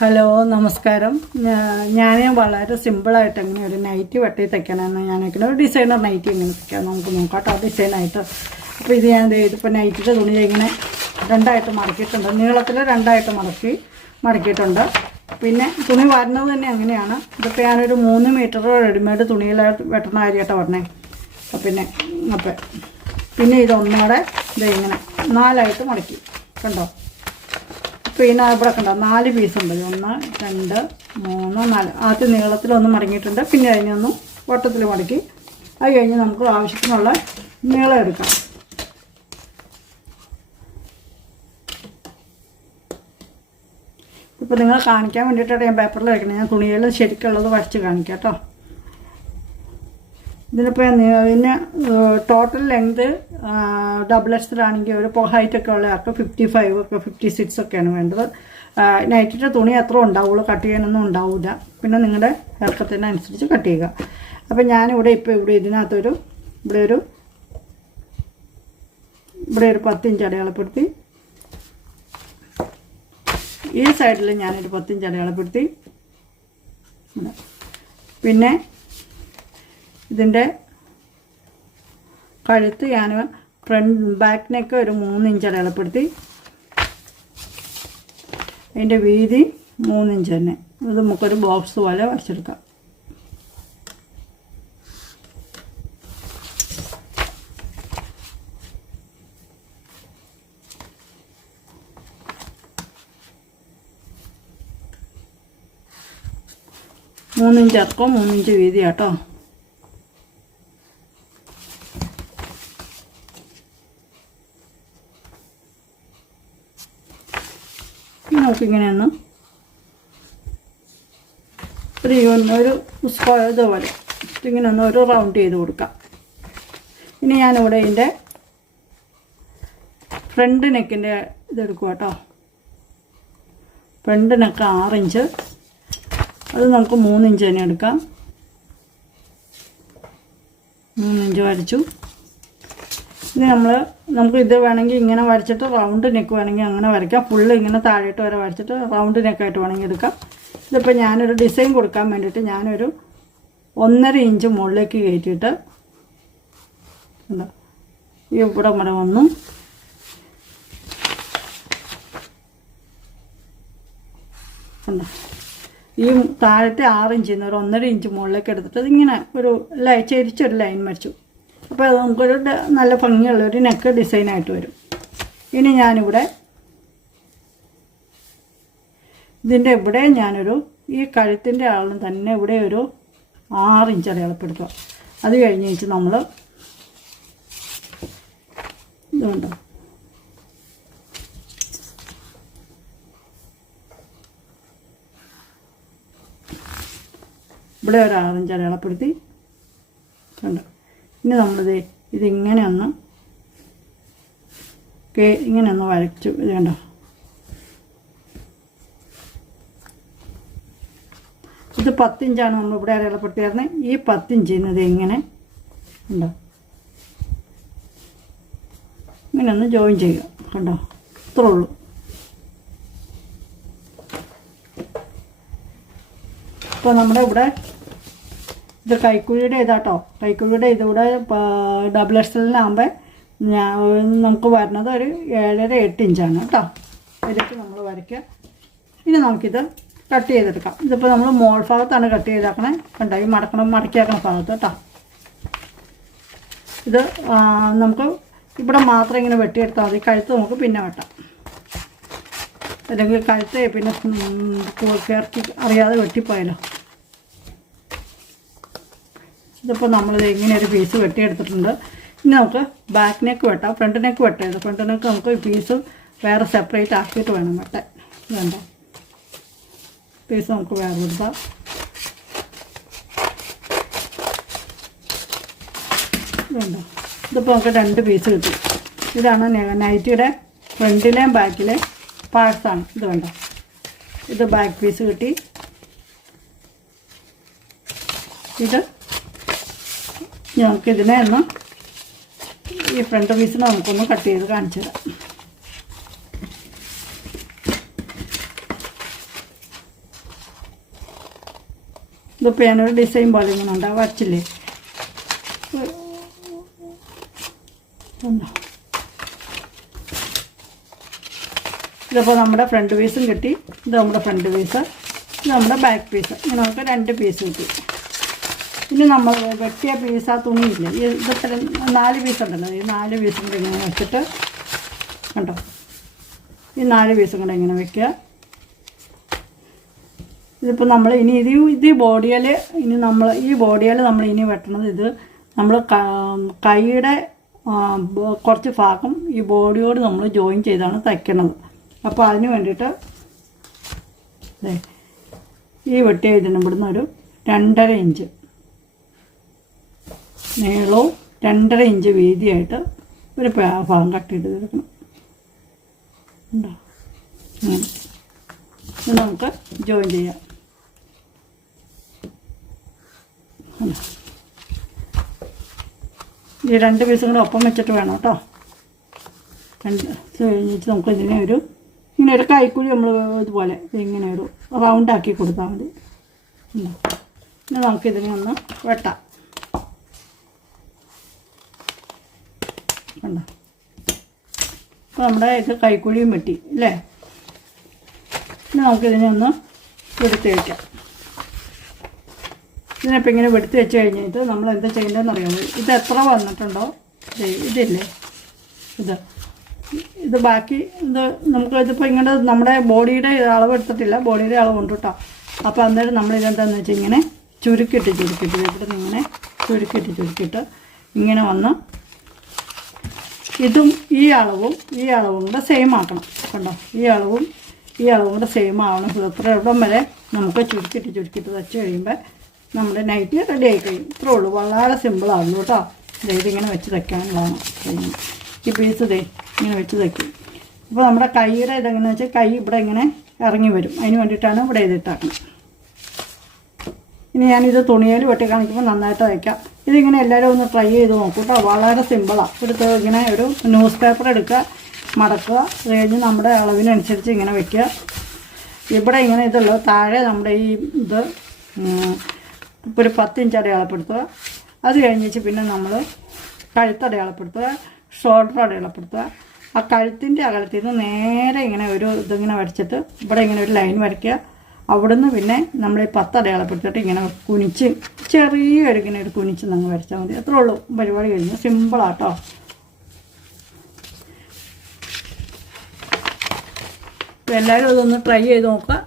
Hello നമസ്കാരം. ഞാൻ വളരെ സിമ്പിളായിട്ട് എങ്ങനെ ഒരു നൈറ്റി വെട്ടി തയ്ക്കണമെന്ന് ഞാൻ ഒരു ഡിസൈനർ നൈറ്റി എങ്ങനെ തയ്ക്കാം നമുക്ക് നോക്കാം കേട്ടോ ഡിസൈനായിട്ട് അപ്പോൾ ഇത് ഞാൻ ഇതിപ്പോൾ നൈറ്റിന്റെ തുണി ഇങ്ങനെ രണ്ടായിട്ട് മടക്കിയിട്ടുണ്ട്. നീളത്തിൽ രണ്ടായിട്ട് മടക്കി മടക്കിയിട്ടുണ്ട്. പിന്നെ തുണി വരുന്നത് തന്നെ അങ്ങനെയാണ്. ഇതിപ്പോൾ ഞാനൊരു മൂന്ന് മീറ്റർ റെഡിമെയ്ഡ് തുണിയിലായിട്ട് വെട്ടണ കാര്യമായിട്ടാണ് പറഞ്ഞേ. അപ്പോൾ പിന്നെ അപ്പം പിന്നെ ഇതൊന്നുകൂടെ ഇത് ഇങ്ങനെ നാലായിട്ട് മടക്കി. കണ്ടോ? പിന്നെ ഇവിടെ കണ്ടോ നാല് പീസ് ഉണ്ട്. ഒന്ന് രണ്ട് മൂന്ന് നാല്. ആദ്യം നീളത്തിലൊന്ന് മടങ്ങിയിട്ടുണ്ട്. പിന്നെ അതിനൊന്ന് വട്ടത്തിൽ മടക്കി. അത് കഴിഞ്ഞ് നമുക്ക് ആവശ്യത്തിനുള്ള നീളം എടുക്കാം. ഇപ്പോൾ നിങ്ങൾ കാണിക്കാൻ വേണ്ടിയിട്ടാണ് ഞാൻ പേപ്പറിൽ വയ്ക്കുന്നത് ഞാൻ തുണിയിൽ ശരിക്കുള്ളത് വരച്ച് കാണിക്കാം കേട്ടോ. ഇതിനിപ്പോൾ ഇതിന് ടോട്ടൽ ലെങ്ത് ഡബിൾ എക്സലാണെങ്കിൽ ഒരു ഹൈറ്റ് ഒക്കെ ഉള്ള ആൾക്ക് ഫിഫ്റ്റി ഫൈവ് ഒക്കെ ഫിഫ്റ്റി സിക്സ് ഒക്കെയാണ് വേണ്ടത്. നൈറ്റിന്റെ തുണി എത്ര ഉണ്ടാവുള്ളൂ കട്ട് ചെയ്യാനൊന്നും ഉണ്ടാവില്ല പിന്നെ നിങ്ങളുടെ ഇറക്കത്തിനനുസരിച്ച് കട്ട് ചെയ്യുക. അപ്പം ഞാനിവിടെ ഇപ്പോൾ ഇവിടെ ഇതിനകത്തൊരു ഇവിടെ ഒരു ഇവിടെ ഒരു പത്തിഞ്ച് അടയാളപ്പെടുത്തി. ഈ സൈഡിൽ ഞാനൊരു പത്തിഞ്ച് അടയാളപ്പെടുത്തി. പിന്നെ ഇതിന്റെ കഴുത്ത് ഞാൻ ഫ്രണ്ട് ബാക്ക് നെക്ക് ഒരു മൂന്ന് ഇഞ്ച് അടയാളപ്പെടുത്തി. അതിന്റെ വീതി മൂന്നിഞ്ച് തന്നെ. ഇത് നമുക്കൊരു ബോക്സ് പോലെ വരച്ചെടുക്കാം. മൂന്നിഞ്ച് ഇറക്കം മൂന്നിഞ്ച് വീതി കേട്ടോ നമുക്കിങ്ങനെ ഒന്ന് ഒരു ഒരു സ്ക്വയർ ഇതുപോലെ. ഇങ്ങനെ ഒന്ന് ഒരു റൗണ്ട് ചെയ്ത് കൊടുക്കാം. ഇനി ഞാനിവിടെ ഇതിന്റെ ഫ്രണ്ട് നെക്കിന്റെ ഇതെടുക്കുക കേട്ടോ. ഫ്രണ്ട് നെക്ക് ആറിഞ്ച് അത് നമുക്ക് മൂന്നിഞ്ച് തന്നെ എടുക്കാം. മൂന്നിഞ്ച് വരച്ചു. ഇത് നമ്മൾ നമുക്ക് ഇത് വേണമെങ്കിൽ ഇങ്ങനെ വരച്ചിട്ട് റൗണ്ട് നെക്ക് വേണമെങ്കിൽ അങ്ങനെ വരയ്ക്കാം. ഫുള്ള് ഇങ്ങനെ താഴോട്ട് വരെ വരച്ചിട്ട് റൗണ്ട് നെക്കായിട്ട് വേണമെങ്കിൽ എടുക്കാം. ഇതിപ്പോൾ ഞാനൊരു ഡിസൈൻ കൊടുക്കാൻ വേണ്ടിയിട്ട് ഞാനൊരു ഒന്നര ഇഞ്ച് മുകളിലേക്ക് കയറ്റിയിട്ട് എന്താ ഇവിടെ വരെ വന്നു. ഈ താഴത്തെ ആറ് ഇഞ്ചിൽ ഒരു ഒന്നര ഇഞ്ച് മുകളിലേക്ക് എടുത്തിട്ട് ഇങ്ങനെ ഒരു ലൈ ചെരിച്ചൊരു ലൈൻ വരച്ചു. അപ്പോൾ നമുക്കൊരു നല്ല ഭംഗിയുള്ള ഒരു നെക്ക് ഡിസൈനായിട്ട് വരും. ഇനി ഞാനിവിടെ ഇതിന്റെ ഇവിടെ ഞാനൊരു ഈ കഴുത്തിന്റെ ആളും തന്നെ ഇവിടെ ഒരു ആറ് ഇഞ്ച് അടയാളപ്പെടുത്തുക. അത് കഴിഞ്ഞ് വെച്ച് നമ്മൾ ഇതുണ്ടോ ഇവിടെ ഒരു ആറിഞ്ച് അടയാളപ്പെടുത്തി. കണ്ടോ? ഇനി നമ്മളിത് ഇതിങ്ങനെ ഒന്ന് ഇങ്ങനെ ഒന്ന് വരച്ചു. ഇത് കണ്ടോ? ഇത് പത്തിഞ്ചാണ് നമ്മൾ ഇവിടെ അടയാളപ്പെടുത്തിയിരുന്നത് ഈ പത്തിഞ്ചിന്നത് ഇങ്ങനെ ഉണ്ടോ? ഇങ്ങനെ ഒന്ന് ജോയിൻ ചെയ്യുക. കണ്ടോ? ഇത്രേ ഉള്ളൂ. അപ്പോൾ നമ്മുടെ ഇവിടെ ഇത് കൈക്കുഴിയുടെ ഇതാട്ടോ കൈക്കുഴിയുടെ ഇതുകൂടെ ഡബിൾ എക്സലിനാകുമ്പോൾ ഞാൻ നമുക്ക് വരുന്നത് ഒരു ഏഴര എട്ട് ഇഞ്ചാണ് കേട്ടോ. ഇതിലേക്ക് നമ്മൾ വരയ്ക്കുക. ഇനി നമുക്കിത് കട്ട് ചെയ്തെടുക്കാം. ഇതിപ്പോൾ നമ്മൾ മോൾ ഭാഗത്താണ് കട്ട് ചെയ്താക്കണേ. കണ്ടോ? ഈ മടക്കണം മടക്കിയാക്കണ ഭാഗത്ത് കേട്ടോ. ഇത് നമുക്ക് ഇവിടെ മാത്രം ഇങ്ങനെ വെട്ടിയെടുത്താൽ മതി. കഴുത്ത് നമുക്ക് പിന്നെ വെട്ടാം. അല്ലെങ്കിൽ കഴുത്ത് പിന്നെ കയർത്തി അറിയാതെ വെട്ടിപ്പോയാലോ. ഇതിപ്പോൾ നമ്മൾ ഇങ്ങനെ ഒരു പീസ് വെട്ടിയെടുത്തിട്ടുണ്ട്. ഇനി നമുക്ക് ബാക്ക് നെക്ക് വെട്ടാം. ഫ്രണ്ട് നെക്ക് വെട്ടരുത് ഫ്രണ്ട് നെക്ക് നമുക്ക് ഈ പീസ് വേറെ സെപ്പറേറ്റ് ആക്കിയിട്ട് വേണം വെട്ടാൻ. വേണ്ട പീസ് നമുക്ക് വേറെ കൊടുക്കാം വേണ്ട ഇതിപ്പോൾ നമുക്ക് രണ്ട് പീസ് കിട്ടി. ഇതാണ് നൈറ്റിയുടെ ഫ്രണ്ടിലെയും ബാക്കിലെ പാഴ്സാണ് ഇത് വേണ്ട ഇത് ബാക്ക് പീസ് കിട്ടി. ഇത് നമുക്കിതിനെ ഒന്ന് ഈ ഫ്രണ്ട് പീസ് നമുക്കൊന്ന് കട്ട് ചെയ്ത് കാണിച്ചു തരാം ഇതിപ്പോൾ ഞാനൊരു ഡിസൈൻ പോലെ ഇങ്ങനെ ഉണ്ടാവും വരച്ചില്ലേ? ഇതിപ്പോൾ നമ്മുടെ ഫ്രണ്ട് പീസും കിട്ടി. ഇത് നമ്മുടെ ഫ്രണ്ട് പീസ് ഇത് നമ്മുടെ ബാക്ക് പീസ് ഇങ്ങനെ നമുക്ക് രണ്ട് പീസ് കിട്ടി. ഇനി നമ്മൾ വെട്ടിയ പീസ് ആ തുണിയില്ല? ഈ ഇതത്ര? നാല് പീസ് ഉണ്ടല്ലോ. ഈ നാല് പീസും കൂടെ ഇങ്ങനെ വെച്ചിട്ട് കണ്ടോ? ഈ നാല് പീസും കൂടെ ഇങ്ങനെ വെക്കുക. ഇതിപ്പോൾ നമ്മൾ ഇനി ഇത് ഇത് ബോഡിയിൽ ഇനി നമ്മൾ ഈ ബോഡിയിൽ നമ്മൾ ഇനി വെട്ടണത് ഇത് നമ്മൾ കൈയുടെ കുറച്ച് ഭാഗം ഈ ബോഡിയോട് നമ്മൾ ജോയിൻ ചെയ്താണ് തയ്ക്കണത്. അപ്പോൾ അതിന് വേണ്ടിയിട്ട് ഈ വെട്ടിയ ഇതിന് ഇവിടുന്ന് ഒരു രണ്ടര ഇഞ്ച് നീളവും രണ്ടര ഇഞ്ച് വീതിയായിട്ട് ഒരു ഭാഗം കട്ട് ചെയ്ത് എടുക്കണം. ഉണ്ടോ? ഇത് നമുക്ക് ജോയിൻ ചെയ്യാം? ഈ രണ്ട് പീസും കൂടെ ഒപ്പം വെച്ചിട്ട് വേണം കേട്ടോ. രണ്ട് കഴിഞ്ഞിട്ട് നമുക്ക് ഇതിനെ ഒരു ഇങ്ങനെ ഒരു കൈക്കുഴി നമ്മൾ ഇതുപോലെ ഇങ്ങനെ ഒരു റൗണ്ടാക്കി കൊടുത്താൽ മതി. പിന്നെ നമുക്കിതിനെ ഒന്ന് വെട്ടാം. കണ്ടോ? അപ്പോൾ നമ്മുടെ ഇത് കൈക്കുഴിയും വെട്ടി അല്ലേ? നമുക്കിതിനെ ഒന്ന് എടുത്ത് വയ്ക്കാം ഇതിനിപ്പോൾ ഇങ്ങനെ വെടുത്ത് വെച്ച് കഴിഞ്ഞിട്ട് നമ്മൾ എന്താ ചെയ്യേണ്ടതെന്ന് അറിയാമോ? ഇത് എത്ര വന്നിട്ടുണ്ടോ? ഇതില്ലേ? ഇത്. ഇത് ബാക്കി ഇത് നമുക്ക് ഇതിപ്പോൾ ഇങ്ങനെ നമ്മുടെ ബോഡിയുടെ അളവ് എടുത്തിട്ടില്ല. ബോഡിയുടെ അളവ് ഉണ്ട് കേട്ടോ. അപ്പോൾ അന്നേരം നമ്മൾ ഇതെന്താണെന്ന് വെച്ചാൽ ഇങ്ങനെ ചുരുക്കിട്ട് ചുരുക്കിട്ട് ഇവിടെ ഇങ്ങനെ ചുരുക്കിട്ട് ചുരുക്കിട്ട് ഇങ്ങനെ വന്ന് ഇതും ഈ അളവും ഈ അളവും കൂടെ സെയിം ആക്കണം കണ്ടോ? ഈ അളവും ഈ അളവും കൂടെ സെയിം ആവണം. ഇത്ര ഇവിടം വരെ നമുക്ക് ചുരുക്കിയിട്ട് ചുരുക്കിയിട്ട് വെച്ച് കഴിയുമ്പോൾ നമ്മുടെ നൈറ്റ് റെഡി ആയി കഴിയും. ഇത്രേ ഉള്ളൂ. വളരെ സിമ്പിളാണ് കേട്ടോ. ദേ ഇങ്ങനെ വെച്ച് തയ്ക്കാനുള്ളതാണ്. ഈ പീസ് ദേ ഇങ്ങനെ വെച്ച് തയ്ക്കും അപ്പോൾ നമ്മുടെ കൈയുടെ ഇതെങ്ങനെയാണെന്ന് വെച്ചാൽ കൈ ഇവിടെ ഇങ്ങനെ ഇറങ്ങി വരും. അതിന് വേണ്ടിയിട്ടാണ് ഇവിടെ ഇതിട്ടാക്കുന്നത് ഇനി ഞാനിത് തുണിയിൽ വെട്ടി കാണിക്കുമ്പോൾ നന്നായിട്ട് തയ്ക്കാം. ഇതിങ്ങനെ എല്ലാവരും ഒന്ന് ട്രൈ ചെയ്ത് നോക്കൂട്ടോ. വളരെ സിമ്പിളാണ് എടുത്ത് ഇങ്ങനെ ഒരു ന്യൂസ് പേപ്പർ എടുക്കുക മടക്കുക അത് കഴിഞ്ഞ് നമ്മുടെ അളവിനനുസരിച്ച് ഇങ്ങനെ വെക്കുക. ഇവിടെ ഇങ്ങനെ ഇതുള്ളൂ താഴെ നമ്മുടെ ഈ ഇത് ഇപ്പോൾ ഒരു പത്തിഞ്ച് അടയാളപ്പെടുത്തുക. അത് കഴിഞ്ഞിട്ട് പിന്നെ നമ്മൾ കഴുത്ത് അടയാളപ്പെടുത്തുക ഷോൾഡർ അടയാളപ്പെടുത്തുക. ആ കഴുത്തിന്റെ അകലത്തിൽ നിന്ന് നേരെ ഇങ്ങനെ ഒരു ഇതിങ്ങനെ വരച്ചിട്ട് ഇവിടെ ഇങ്ങനെ ഒരു ലൈൻ വരയ്ക്കുക. അവിടുന്ന് പിന്നെ നമ്മൾ ഈ പത്ത് അടയാളപ്പെടുത്തിയിട്ട് ഇങ്ങനെ കുനിച്ച് ചെറിയൊരു ഇങ്ങനെ ഒരു കുനിച്ച് നമ്മൾ വരച്ചാൽ മതി. അത്രേ ഉള്ളൂ. പരിപാടി കഴിഞ്ഞു. സിമ്പിളാട്ടോ എല്ലാവരും അതൊന്ന് ട്രൈ ചെയ്ത് നോക്കുക.